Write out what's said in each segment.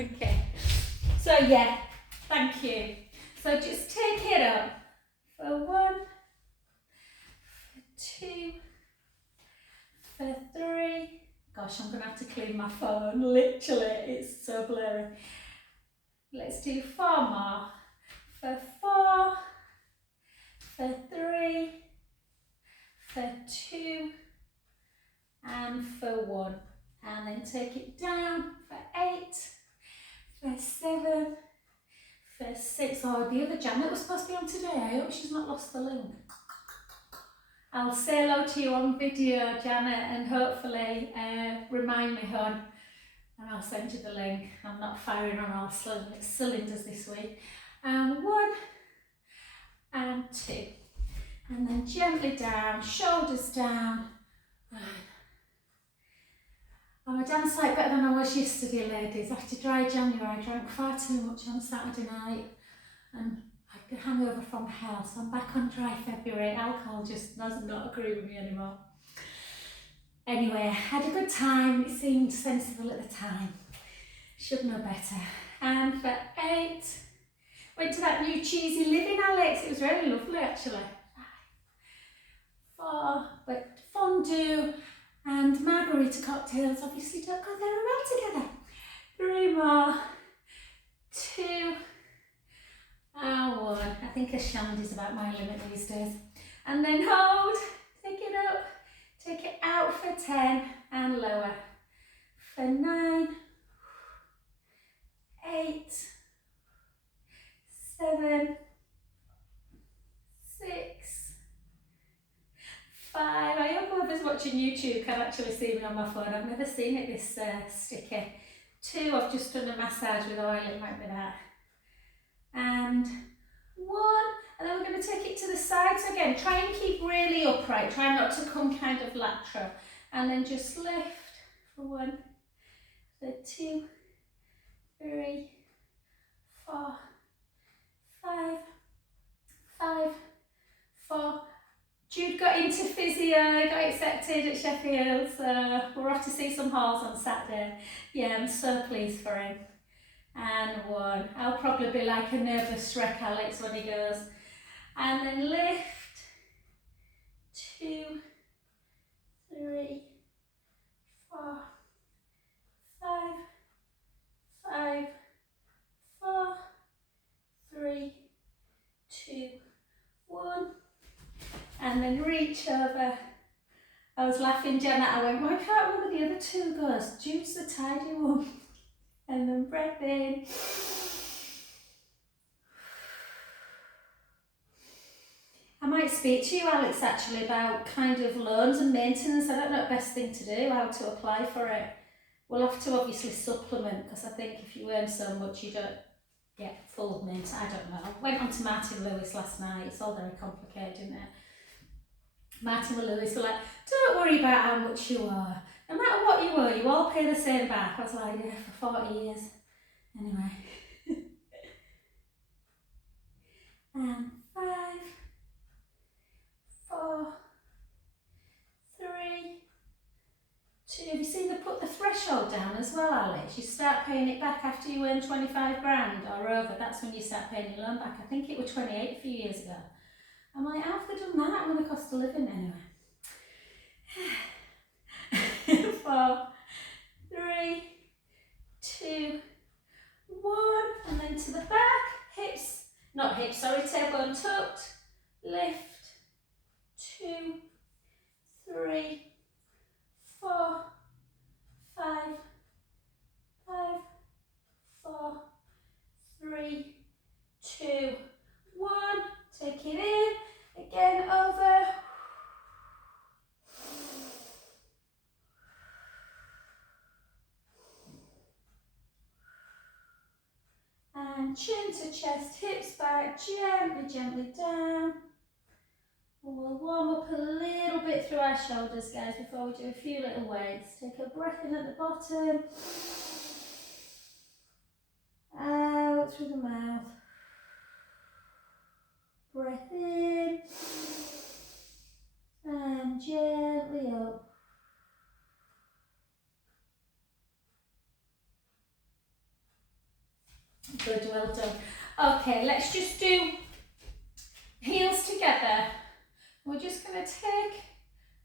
Okay, so yeah, thank you. So just take it up for 1, for 2, for 3. Gosh, I'm gonna have to clean my phone, literally, it's so blurry. Let's do 4 more. For 4, for 3, for 2, and for 1. And then take it down for 8, for 7, for 6. Oh, the other Janet was supposed to be on today. I hope she's not lost the link. I'll say hello to you on video, Janet, and hopefully remind me, hon, and I'll send you the link. I'm not firing on all cylinders this week. And 1, and 2. And then gently down, shoulders down. I'm a damn sight better than I was yesterday, ladies. After dry January, I drank far too much on Saturday night and I had a hangover from hell, so I'm back on dry February. Alcohol just does not agree with me anymore. Anyway, I had a good time. It seemed sensible at the time. Should know better. And for 8, went to that new Cheesy Living, Alex. It was really lovely, actually. 4, but fondue and margarita cocktails obviously don't go very well together. 3 more. 2, and 1. I think a shandy's about my limit these days. And then hold, take it up, take it out for 10 and lower. For 9, 8, 7, 6, 5. I hope whoever's watching YouTube can actually see me on my phone. I've never seen it this sticky. 2, I've just done a massage with oil, it might be that. And 1, and then we're going to take it to the sides again. Try and keep really upright, try not to come kind of lateral. And then just lift for 1, for 2, 3, 4, 5, 5, 4. Jude got into physio, got accepted at Sheffield, so we're off to see some horse on Saturday. Yeah, I'm so pleased for him. And 1. I'll probably be like a nervous wreck, Alex, when he goes. And then lift. 2, 3, 4, 5, 5, 4, 3, 2, 1. And then reach over. I was laughing, Janet. I went, why can't one of the other 2 goes? Jude's the tidy one. And then breath in. I might speak to you, Alex, actually, about kind of loans and maintenance. I don't know the best thing to do, how to apply for it. We'll have to obviously supplement, because I think if you earn so much, you don't get full maintenance. I don't know. I went on to Martin Lewis last night. It's all very complicated, isn't it? Martin and Lewis were like, don't worry about how much you owe. No matter what you owe, you all pay the same back. I was like, yeah, for 40 years. Anyway. And 5, 4, 3, 2. Have you seen they put the threshold down as well, Alex? You start paying it back after you earn 25 grand or over. That's when you start paying your loan back. I think it was 28 a few years ago. I'm like, how have they done that with the cost of living anyway? 4, 3, 2, 1. And then to the back. Hips, not hips, sorry, tailbone tucked. Lift. 2, 3, 4, 5, 5, 4, 3, 2, 1. Take it in. Again, over. And chin to chest, hips back, gently, gently down. We'll warm up a little bit through our shoulders, guys, before we do a few little weights. Take a breath in at the bottom. Out through the mouth. Breath in. And gently up. Good, well done. Okay, let's just do heels together. We're just going to take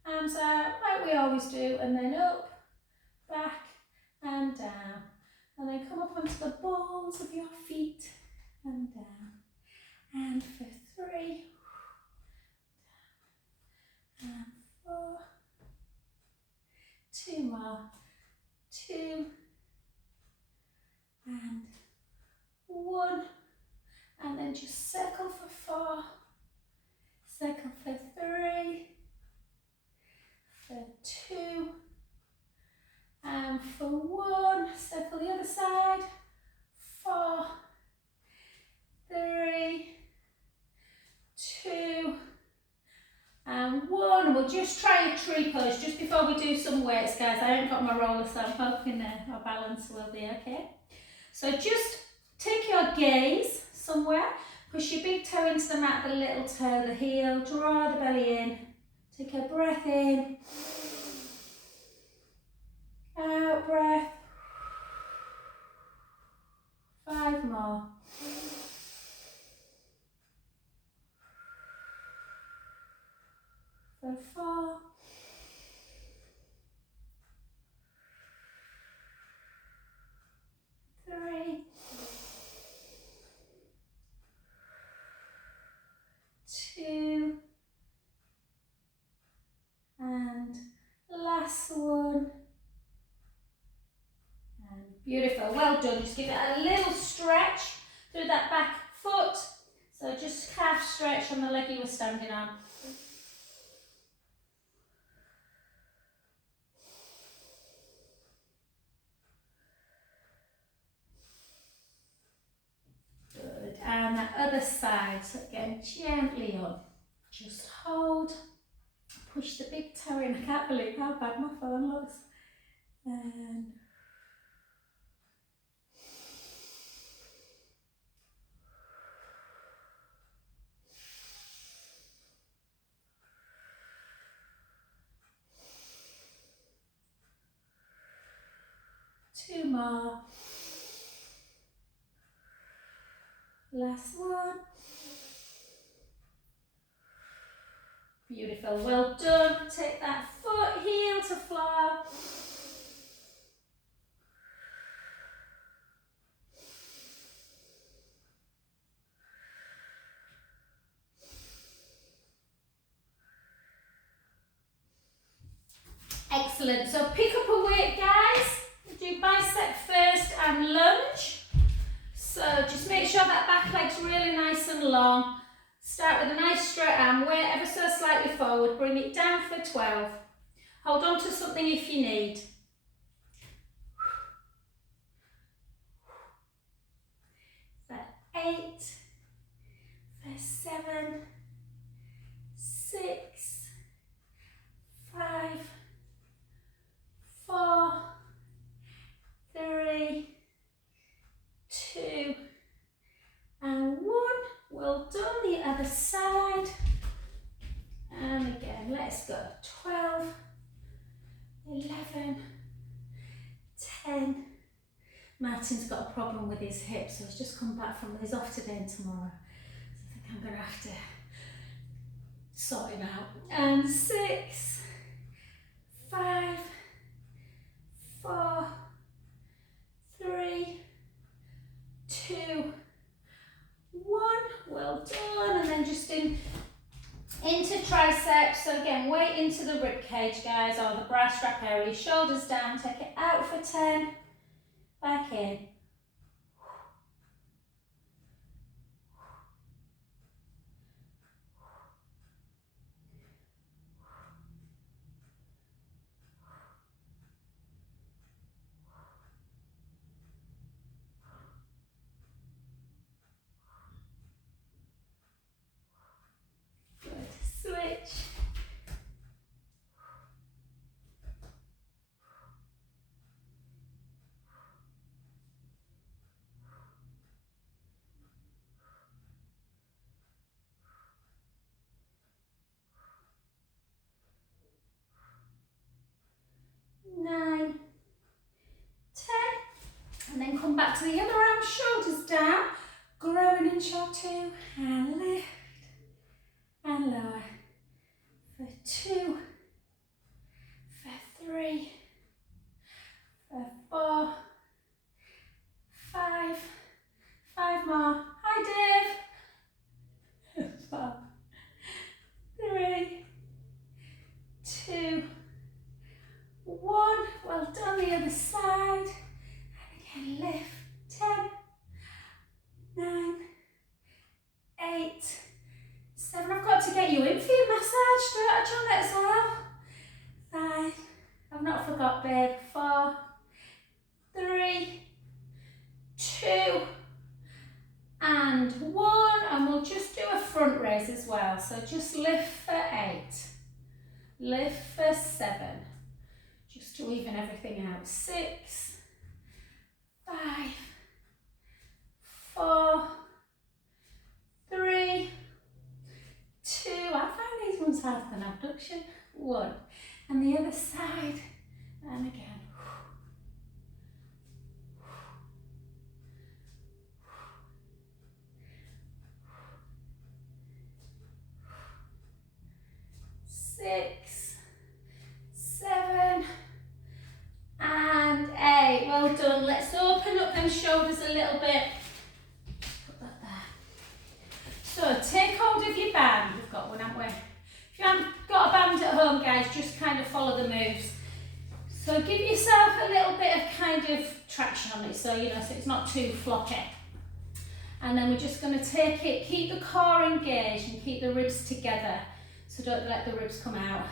arms out like we always do, and then up, back and down. And then come up onto the balls of your feet and down. And for 3, and 4, 2 more, 2, and 1, and then just circle for 4, circle for 3, for 2, and for 1, circle the other side, 4, 3, 2, and 1. We'll just try a tree pose just before we do some weights, guys. I haven't got my roller, so I'm hoping our balance will be okay. So just take your gaze somewhere, push your big toe into the mat, the little toe, the heel, draw the belly in, take a breath in, out breath, 5 more. For 4, 3, 2, and last one. And beautiful, well done. Just give it a little stretch through that back foot. So just calf stretch on the leg you were standing on. Good, and that other side, so again, gently up. Just hold, push the big toe in. I can't believe how bad my phone looks. And two more. Last one. Beautiful, well done. Take that foot, heel to floor. Excellent, so pick up a weight, guys. Do bicep first and lunge. So just make sure that back leg's really nice and long. Start with a nice straight arm, weight ever so slightly forward, bring it down for 12. Hold on to something if you need. For 8, for 7, 6, 5, 4, 3, 2, and 1. Well done, the other side. And again, let's go. 12, 11, 10. Martin's got a problem with his hip, so he's just come back from, he's off today and tomorrow. So I think I'm going to have to sort him out. And 6, 5, 4, 3, 2, 1. Well done. And then just into triceps. So again, weight into the rib cage, guys, or the bra strap area. Shoulders down. Take it out for 10. Back in. Switch. back to the other arm, shoulders down, growing in short 2, and lift, and lower, for 2, for 3, for 4, 5, 5 more, hi Dave, 4, 3, 2, 1, well done, the other side, and again lift, 10, 9, 8, 7, I've got to get you in for your massage, stretch on it as well, 5, I've not forgot babe, 4, 3, 2, and 1, and we'll just do a front raise as well, so just lift for 8, lift for 7, just to even everything out, 6, 5, 4, 3, 2, I find these ones harder than abduction, 1, and the other side, and again. 6, 7, and 8. Well done. Let's open up them shoulders a little bit. Put that there. So take hold of your band. We've got one, haven't we? If you haven't got a band at home, guys, just kind of follow the moves. So give yourself a little bit of kind of traction on it, so you know, so it's not too floppy. And then we're just going to take it, keep the core engaged and keep the ribs together. So don't let the ribs come out.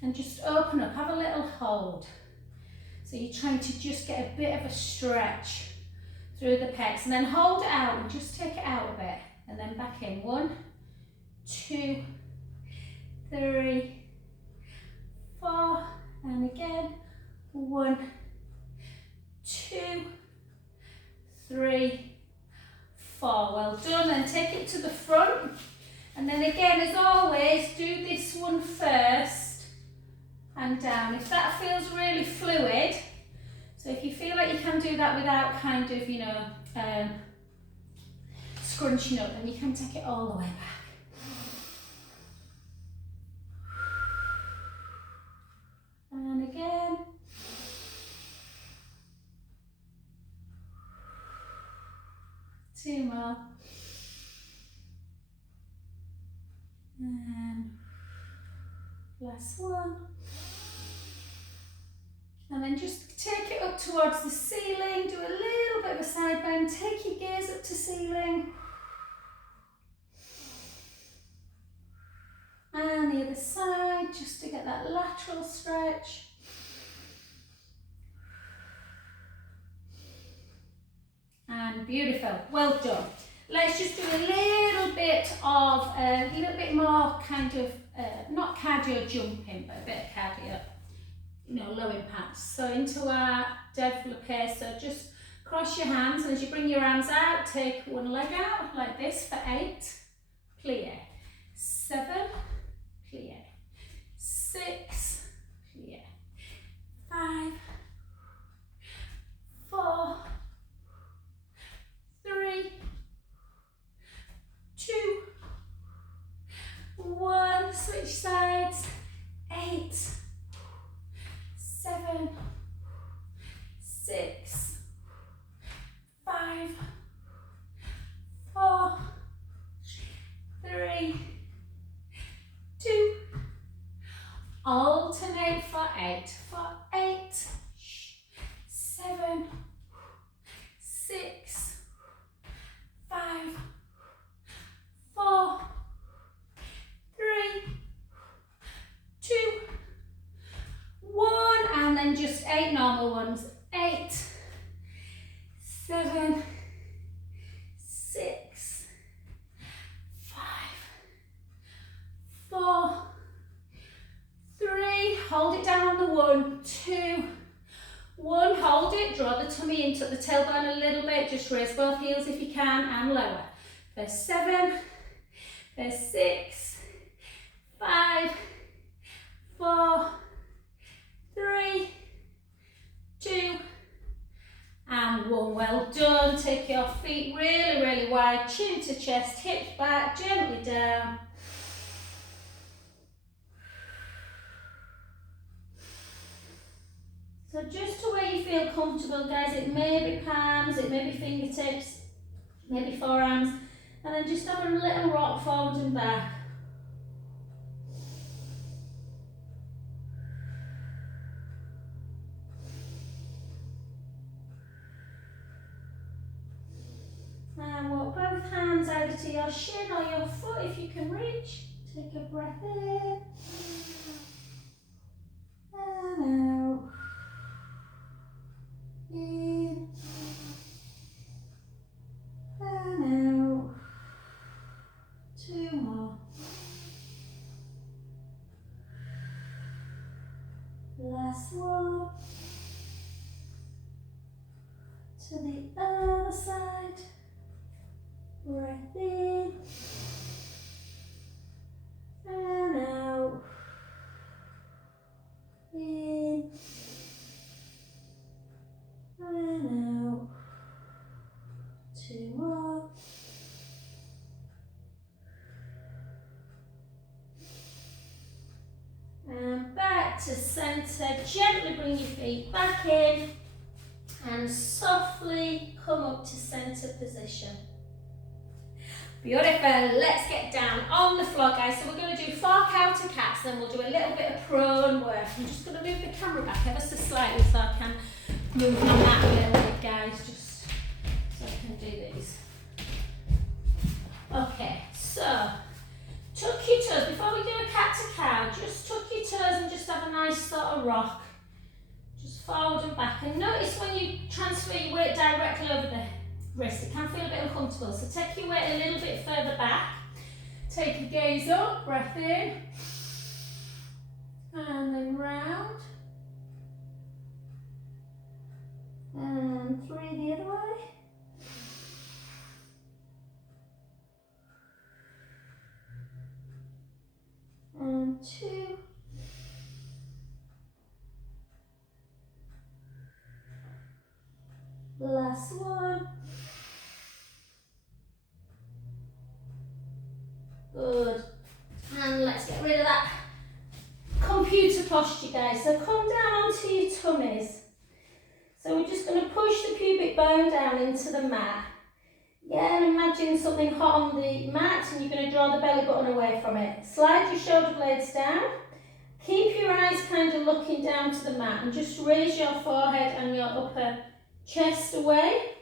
And just open up, have a little hold. So you're trying to just get a bit of a stretch through the pecs. And then hold it out and just take it out a bit. And then back in. 1, 2, 3, 4. And again. 1, 2, 3, 4. Well done. And take it to the front. And then again, as always, do this one first and down. If that feels really fluid, so if you feel like you can do that without kind of, you know, scrunching up, then you can take it all the way back. And again. Two more. And last one. And then just take it up towards the ceiling, do a little bit of a side bend, take your gaze up to ceiling. And the other side, just to get that lateral stretch. And beautiful, well done. Let's just do a little bit more kind of, not cardio jumping, but a bit of cardio, you know, low impact. So into our développé, so just cross your hands, and as you bring your arms out, take one leg out like this for 8, plie, 7, plie, 6, plie, 5, 4, 3, 2, 1, switch sides, 8, 7, 6, 5, 4, 3, 2, alternate for 8, 7, 6, 5, 4, 3, 2, 1, and then just 8 normal ones. 8, 7, 6, 5, 4, 3, hold it down on the 1, 2, 1, hold it, draw the tummy in, tuck the tailbone a little bit, just raise both heels if you can, and lower. There's 7, there's 6, 5, 4, 3, 2, And one. Well done. Take your feet really, really wide, chin to chest, hips back, gently down. So just to where you feel comfortable, guys. It may be palms, it may be fingertips, maybe forearms, and then just have a little rock forward and back. And walk both hands either to your shin or your foot if you can reach. Take a breath in and out. In and out. Two more. Last one. To the other side. Breath in and out. In and out. Two more. And back to centre. Gently bring your feet back in and softly come up to centre position. Beautiful. Let's get down on the floor, guys. So we're going to do 4 counter cats, then we'll do a little bit of prone work. I'm just going to move the camera back ever so slightly so I can move on that a little bit, guys, just so I can do these. Okay, so tuck your toes. Before we do a cat to cow, just tuck your toes and just have a nice sort of rock. Just forward and back. And notice when you transfer your weight directly over the wrist, it can feel a bit uncomfortable. So take your weight a little bit further back. Take a gaze up, breath in. And then round. And 3 the other way. And 2. Last one. Good. And let's get rid of that computer posture, guys. So come down onto your tummies. So we're just going to push the pubic bone down into the mat. Yeah, and imagine something hot on the mat and you're going to draw the belly button away from it. Slide your shoulder blades down. Keep your eyes kind of looking down to the mat and just raise your forehead and your upper chest away.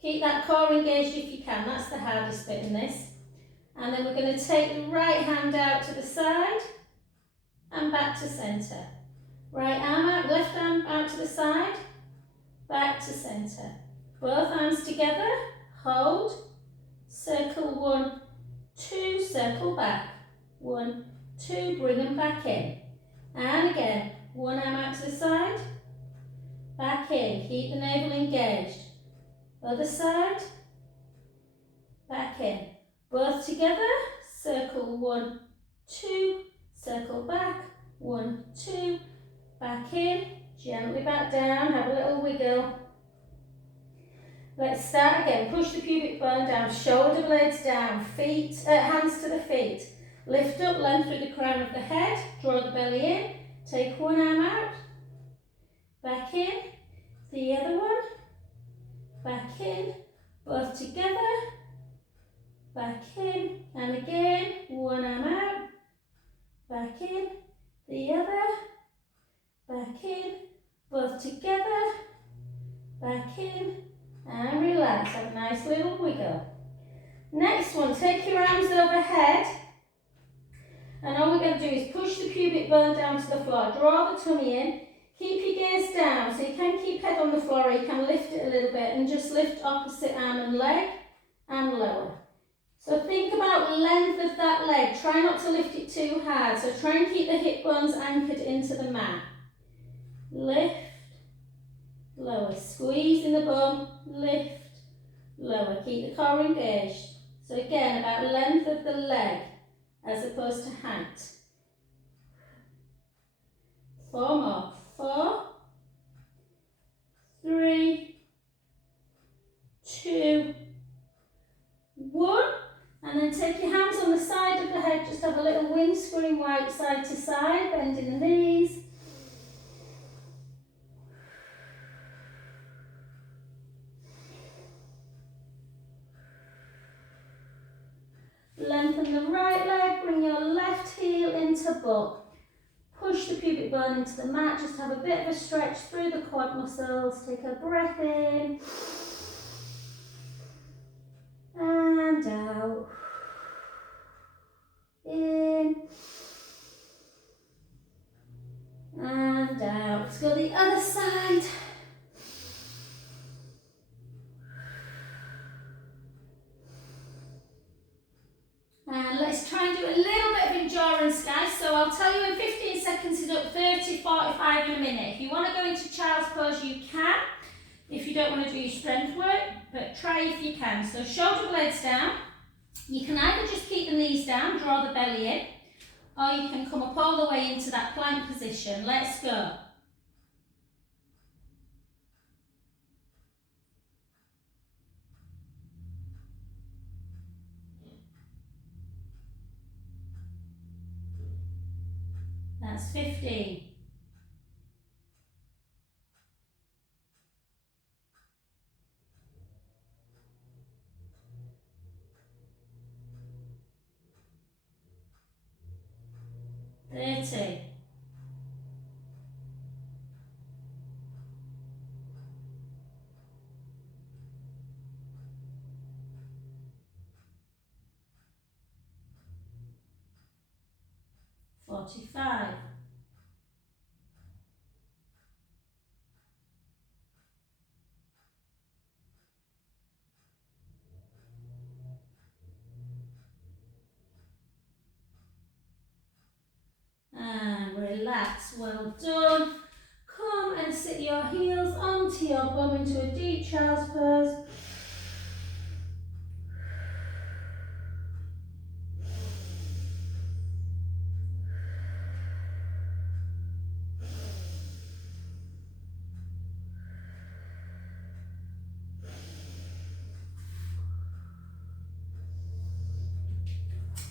Keep that core engaged if you can. That's the hardest bit in this. And then we're going to take the right hand out to the side and back to centre. Right arm out, left arm out to the side, back to centre. Both arms together, hold, circle 1, 2, circle back, 1, 2, bring them back in. And again, one arm out to the side, back in, keep the navel engaged. Other side, back in. Both together, circle 1, 2, circle back, 1, 2, back in, gently back down, have a little wiggle. Let's start again, push the pubic bone down, shoulder blades down, hands to the feet. Lift up, length through the crown of the head, draw the belly in, take one arm out, back in, the other one, back in, both together, back in, and again, one arm out, back in, the other, back in, both together, back in, and relax, have a nice little wiggle. Next one, take your arms overhead, and all we're going to do is push the pubic bone down to the floor, draw the tummy in, keep your gaze down, so you can keep head on the floor, or you can lift it a little bit, and just lift opposite arm and leg, and lower. So think about the length of that leg. Try not to lift it too hard. So try and keep the hip bones anchored into the mat. Lift, lower. Squeeze in the bum, lift, lower. Keep the core engaged. So again, about length of the leg as opposed to height. 4 more. 4, 3, 2, 1. And then take your hands on the side of the head, just have a little windscreen wipe side to side, bending the knees. Lengthen the right leg, bring your left heel into butt. Push the pubic bone into the mat, just have a bit of a stretch through the quad muscles. Take a breath in and out. In and out. Let's go the other side. And let's try and do a little bit of endurance, guys. So I'll tell you in 15 seconds to do up 30, 45 in a minute. If you want to go into child's pose, you can. If you don't want to do your strength work, but try if you can. So shoulder blades down. You can either just keep the knees down, draw the belly in, or you can come up all the way into that plank position. Let's go. That's 15. 30. 45. 'And relax, well done. Come and sit your heels onto your bum into a deep child's pose.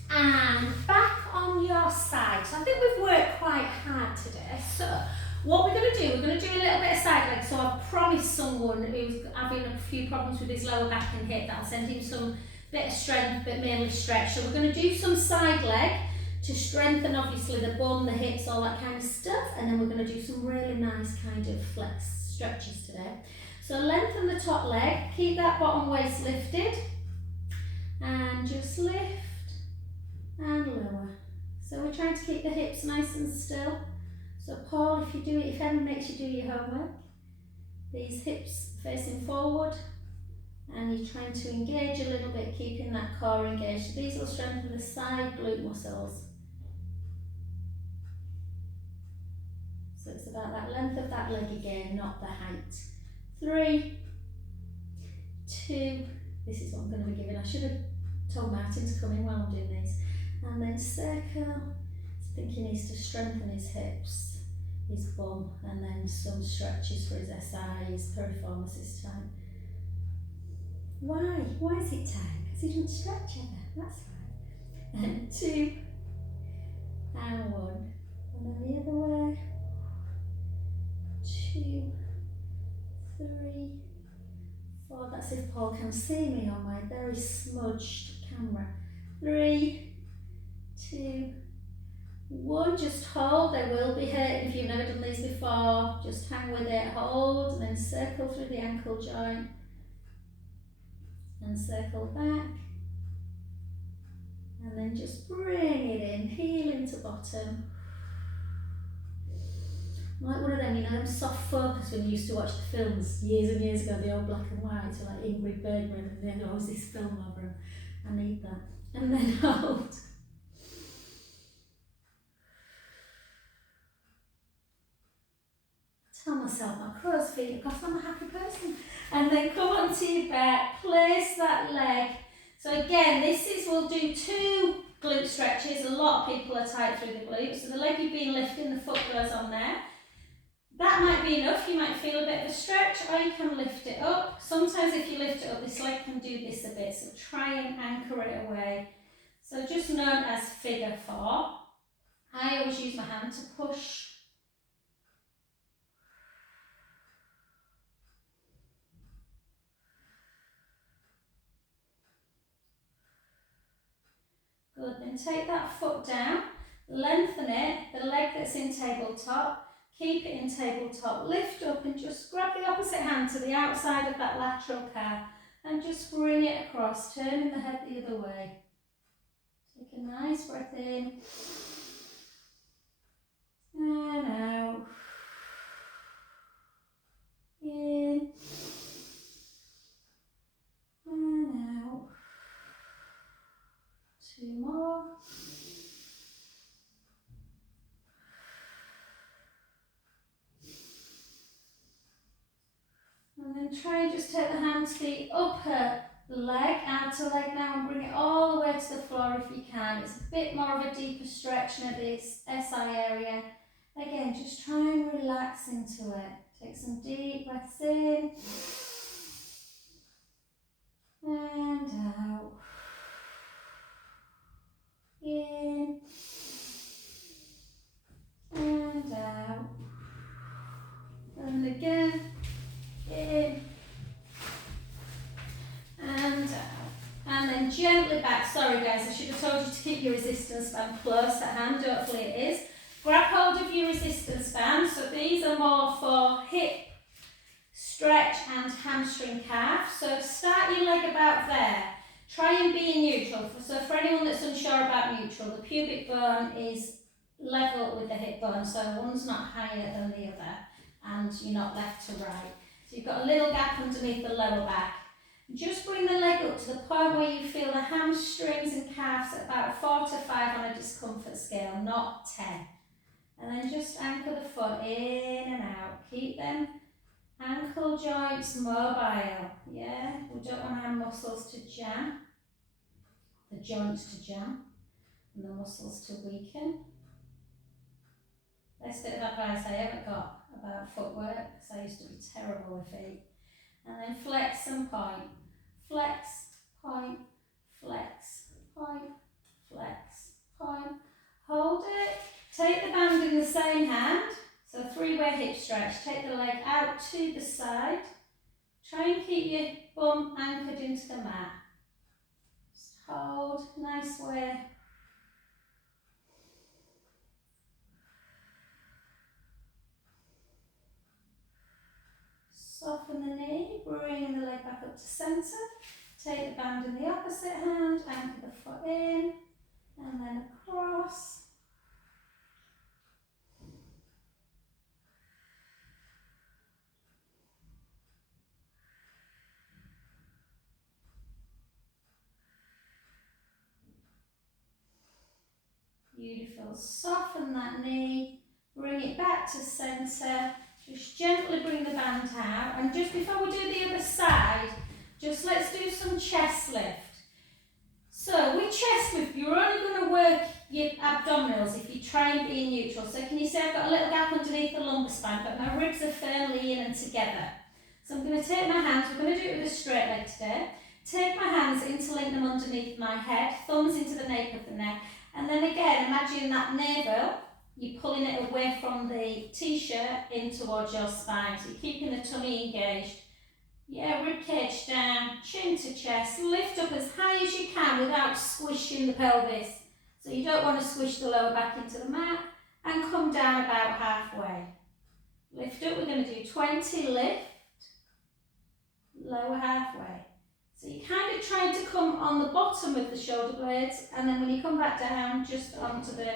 And back on your side. So I think we've worked quite hard today. So what we're going to do a little bit of side leg. So I've promised someone who's having a few problems with his lower back and hip that I'll send him some bit of strength, but mainly stretch. So we're going to do some side leg to strengthen obviously the bum, the hips, all that kind of stuff. And then we're going to do some really nice kind of flex stretches today. So lengthen the top leg, keep that bottom waist lifted, and just lift and lower. So we're trying to keep the hips nice and still. So Paul, if Emma makes you do your homework, these hips facing forward, and you're trying to engage a little bit, keeping that core engaged. These will strengthen the side glute muscles. So it's about that length of that leg again, not the height. 3, 2, this is what I'm going to be giving. I should have told Martin to come in while I'm doing these. And then circle. I think he needs to strengthen his hips, his bum, and then some stretches for his SI, his piriformis this time. Why? Why is it tight? Because he didn't stretch ever. That's right. And 2, and 1. And then the other way. 2, 3, 4. That's if Paul can see me on my very smudged camera. 3, 2, 1. Just hold. They will be hurting if you've never done these before. Just hang with it, hold, and then circle through the ankle joint and circle back, and then just bring it in, heel into bottom. Like one of them, them soft focus when you used to watch the films years and years ago, the old black and white, so like Ingrid Bergman, and then always this film over them. I need that. And then hold. Tell myself my crow's feet because I'm a happy person. And then come onto your back, place that leg. So again, we'll do 2 glute stretches. A lot of people are tight through the glutes. So the leg you've been lifting, the foot goes on there. That might be enough. You might feel a bit of a stretch, or you can lift it up. Sometimes if you lift it up, this leg can do this a bit, so try and anchor it away. So just known as figure 4. I always use my hand to push. Good, then take that foot down, lengthen it, the leg that's in tabletop, keep it in tabletop, lift up and just grab the opposite hand to the outside of that lateral calf and just bring it across, turning the head the other way. Take a nice breath in and out. In and out. 2 more. And then try and just take the hand to the upper leg, outer leg now, and bring it all the way to the floor if you can. It's a bit more of a deeper stretch near the SI area. Again, just try and relax into it. Take some deep breaths in and out. In and out. And again, in and out. And then gently back. Sorry guys, I should have told you to keep your resistance band close at hand. Hopefully it is. Grab hold of your resistance band. So these are more for hip stretch and hamstring calf. So start your leg about there. Try and be neutral. So for anyone that's unsure about neutral, the pubic bone is level with the hip bone. So one's not higher than the other and you're not left to right. So you've got a little gap underneath the lower back. Just bring the leg up to the point where you feel the hamstrings and calves at about 4 to 5 on a discomfort scale, not 10. And then just anchor the foot in and out. Keep them ankle joints mobile. Yeah, we don't want our muscles to jam, the joints to jam, and the muscles to weaken. Best bit of advice I ever got about footwork, because I used to be terrible with feet. And then flex and point. Flex, point, flex, point, flex, point. Hold it. Take the band in the same hand. So 3-way hip stretch. Take the leg out to the side. Try and keep your bum anchored into the mat. Just hold, nice way. Soften the knee, bring the leg back up to centre. Take the band in the opposite hand, anchor the foot in, and then across. Beautiful. Soften that knee, bring it back to centre. Just gently bring the band out. And just before we do the other side, just let's do some chest lift. So with chest lift, you're only going to work your abdominals if you try and be neutral. So can you see I've got a little gap underneath the lumbar spine, but my ribs are firmly in and together. So I'm going to take my hands, we're going to do it with a straight leg today. Take my hands, interlink them underneath my head, thumbs into the nape of the neck. And then again, imagine that navel, you're pulling it away from the t-shirt in towards your spine. So you're keeping the tummy engaged. Yeah, rib cage down, chin to chest, lift up as high as you can without squishing the pelvis. So you don't want to squish the lower back into the mat, and come down about halfway. Lift up, we're going to do 20 lift, lower halfway. So you're kind of trying to come on the bottom of the shoulder blades, and then when you come back down, just onto the,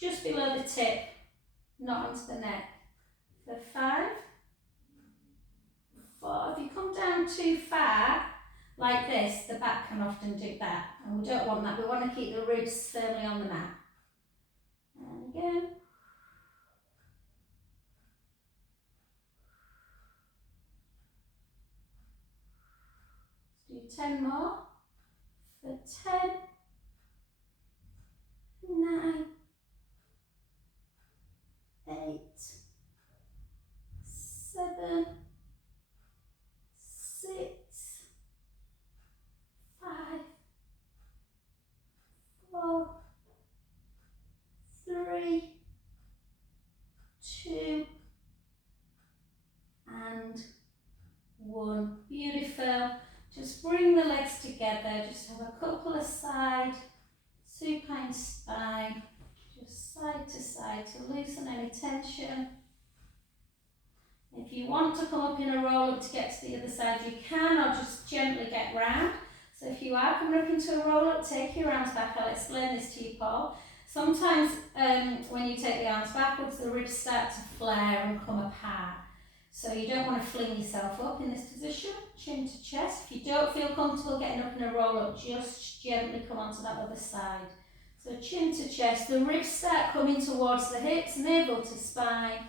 just below the tip, not onto the neck. For 5, 4, if you come down too far, like this, the back can often do that, and we don't want that. We want to keep the ribs firmly on the mat. And again. Let's do 10 more. For 10, 9, 8, 7, 6, 5, 4, 3, 2, and 1. Beautiful. Just bring the legs together. Just have a couple of side supine spine. Just side to side to loosen any tension. If you want to come up in a roll up to get to the other side, you can, or just gently get round. So if you are coming up into a roll up, take your arms back. I'll explain this to you, Paul. Sometimes when you take the arms backwards, the ribs start to flare and come apart. So you don't want to fling yourself up in this position, chin to chest. If you don't feel comfortable getting up in a roll up, just gently come onto that other side. So chin to chest, the ribs start coming towards the hips, navel to spine,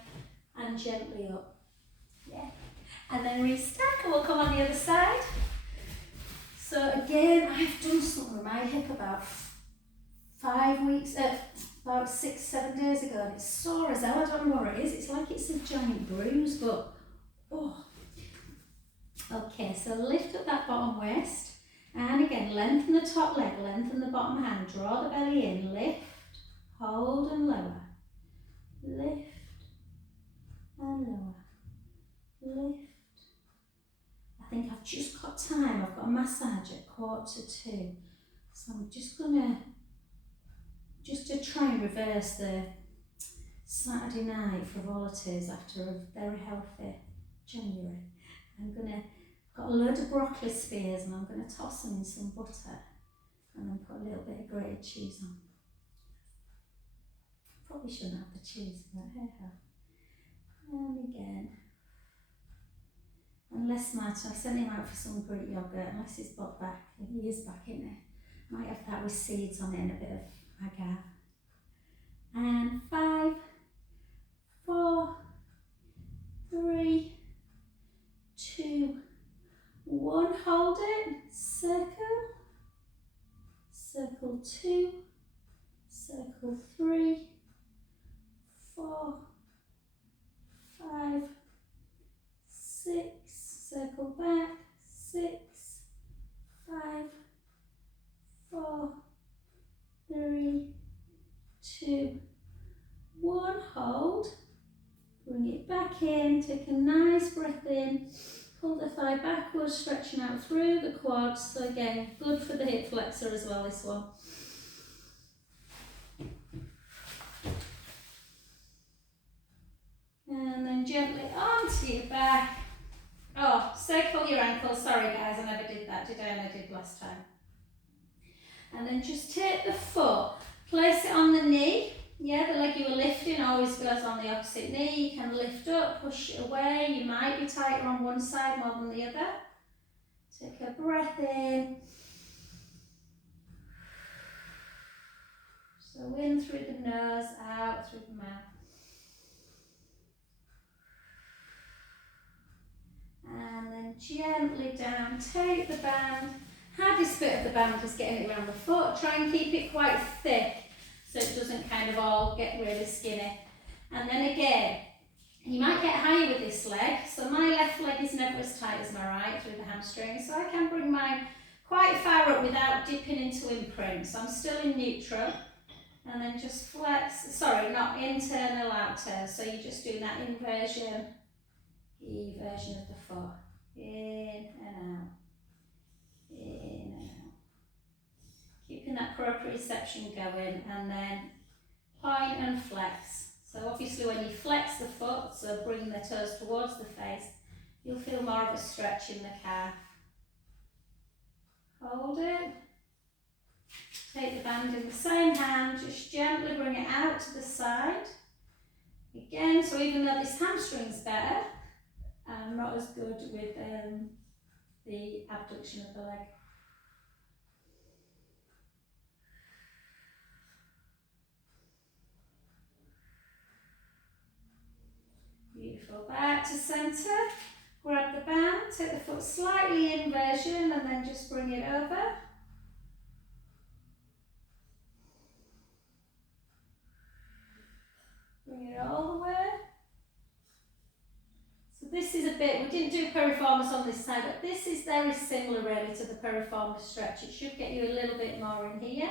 and gently up. Yeah. And then restack, and we'll come on the other side. So again, I've done something with my hip about 6, 7 days ago, and it's sore as hell. I don't know what it is. It's like it's a giant bruise, but oh. Okay, so lift up that bottom waist, and again, lengthen the top leg, lengthen the bottom hand, draw the belly in, lift, hold and lower, lift and lower, lift. I think I've just got time. I've got a massage at 1:45, so I'm just to try and reverse the Saturday night frivolities after a very healthy January. Got a load of broccoli spears, and I'm gonna toss them in some butter and then put a little bit of grated cheese on. Probably shouldn't have the cheese, but hey ho. And again. Unless I sent him out for some Greek yogurt, unless he's got back. He is back in there. Might have that with seeds on it and a bit of agave. And 5, 4, 3, 2, 1. Hold it. Circle. Circle 2. Circle 3, 4, 5, 6. Circle back. 6, 5, 4, 3, 2, 1. Hold. Bring it back in. Take a nice breath in. Pull the thigh backwards, stretching out through the quads. So again, good for the hip flexor as well, this one. And then gently onto your back. Oh, circle your ankles. Sorry guys, I never did that, did I? And I did last time. And then just take the foot, place it on the knee. Yeah, the leg you were lifting always goes on the opposite knee. You can lift up, push it away. You might be tighter on one side more than the other. Take a breath in. So in through the nose, out through the mouth. And then gently down, take the band. Hardest bit of the band is getting it around the foot. Try and keep it quite thick so it doesn't kind of all get really skinny. And then again, you might get higher with this leg. So my left leg is never as tight as my right through the hamstring. So I can bring mine quite far up without dipping into imprint. So I'm still in neutral. And then just flex, sorry, not internal, outer. So you're just doing that inversion, eversion of the foot. In and out. In and out. Keeping that proprioception going, and then point and flex. So obviously when you flex the foot, so bring the toes towards the face, you'll feel more of a stretch in the calf. Hold it. Take the band in the same hand, just gently bring it out to the side. Again, so even though this hamstring's better, I'm not as good with the abduction of the leg. Beautiful. Back to centre. Grab the band, take the foot slightly inversion, and then just bring it over. Bring it all the way. So this is a we didn't do piriformis on this side, but this is very similar really to the piriformis stretch. It should get you a little bit more in here.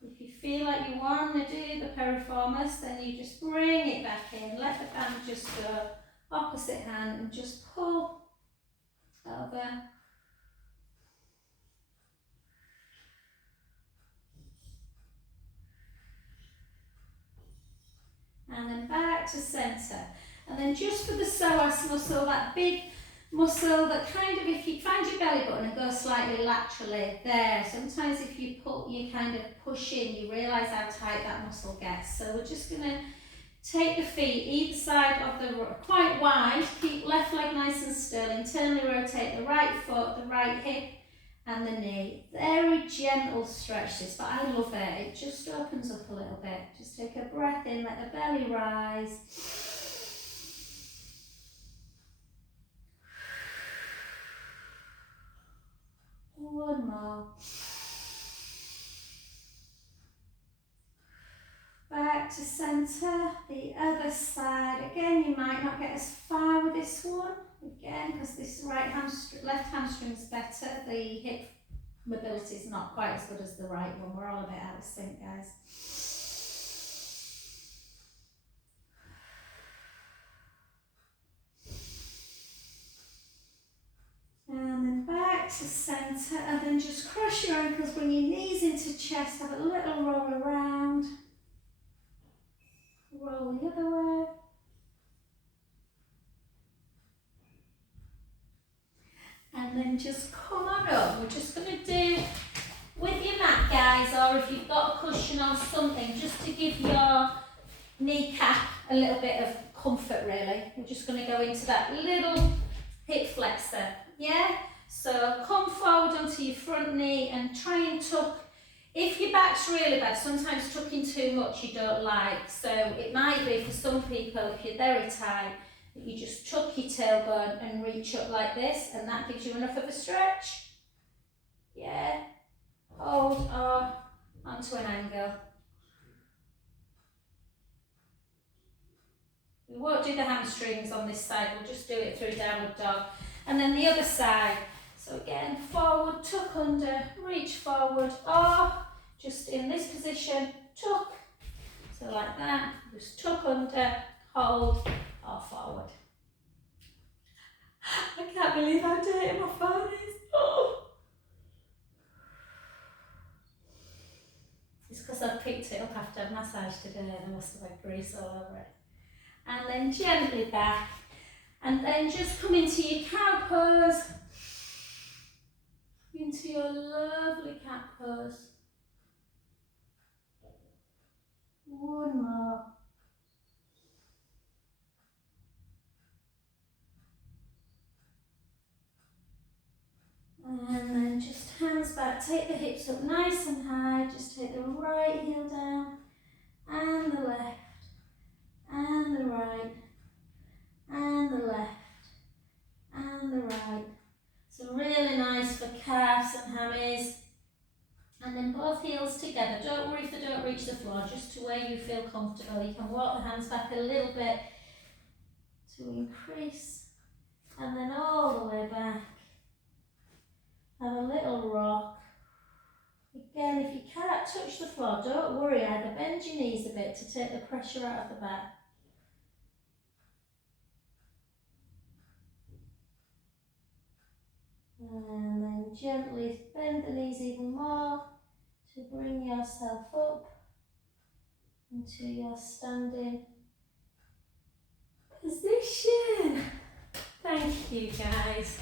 If you feel like you want to do the piriformis, then you just bring it back in, let the band just go, opposite hand, and just pull over. And then back to centre. And then just for the psoas muscle, that big muscle that kind of, if you find your belly button and go slightly laterally there, sometimes if you kind of push in, you realise how tight that muscle gets. So we're just going to take the feet either side of the quite wide, keep left leg nice and still, internally rotate the right foot, the right hip and the knee. Very gentle stretch this, but I love it. It just opens up a little bit. Just take a breath in, let the belly rise. One more. Back to centre, the other side. Again, you might not get as far with this one. Again, because this left hamstring is better. The hip mobility is not quite as good as the right one. We're all a bit out of sync, guys. And then back to centre, and then just cross your ankles, bring your knees into chest, have a little roll around. Roll the other way. And then just come on up. We're just going to do with your mat, guys, or if you've got a cushion or something, just to give your kneecap a little bit of comfort, really. We're just going to go into that little hip flexor, yeah? So come forward onto your front knee and try and tuck. If your back's really bad, sometimes tucking too much you don't like. So it might be for some people, if you're very tight, that you just tuck your tailbone and reach up like this, and that gives you enough of a stretch. Yeah. Hold or onto an angle. We won't do the hamstrings on this side, we'll just do it through downward dog. And then the other side. So again, forward, tuck under, reach forward, or just in this position, tuck. So like that, just tuck under, hold, or forward. I can't believe how dirty my phone is. Oh. It's because I picked it up after a massage today and I must have had grease all over it. And then gently back. And then just come into your cow pose. Into your lovely cat pose. One more. And then just hands back, take the hips up nice and high, just take the right heel down, and the left, and the right, and the left, and the right. So really nice for calves and hammies. And then both heels together. Don't worry if they don't reach the floor, just to where you feel comfortable. You can walk the hands back a little bit to increase, and then all the way back. Have a little rock. Again, if you can't touch the floor, don't worry, either bend your knees a bit to take the pressure out of the back. And then gently bend the knees even more to bring yourself up into your standing position. Thank you, guys.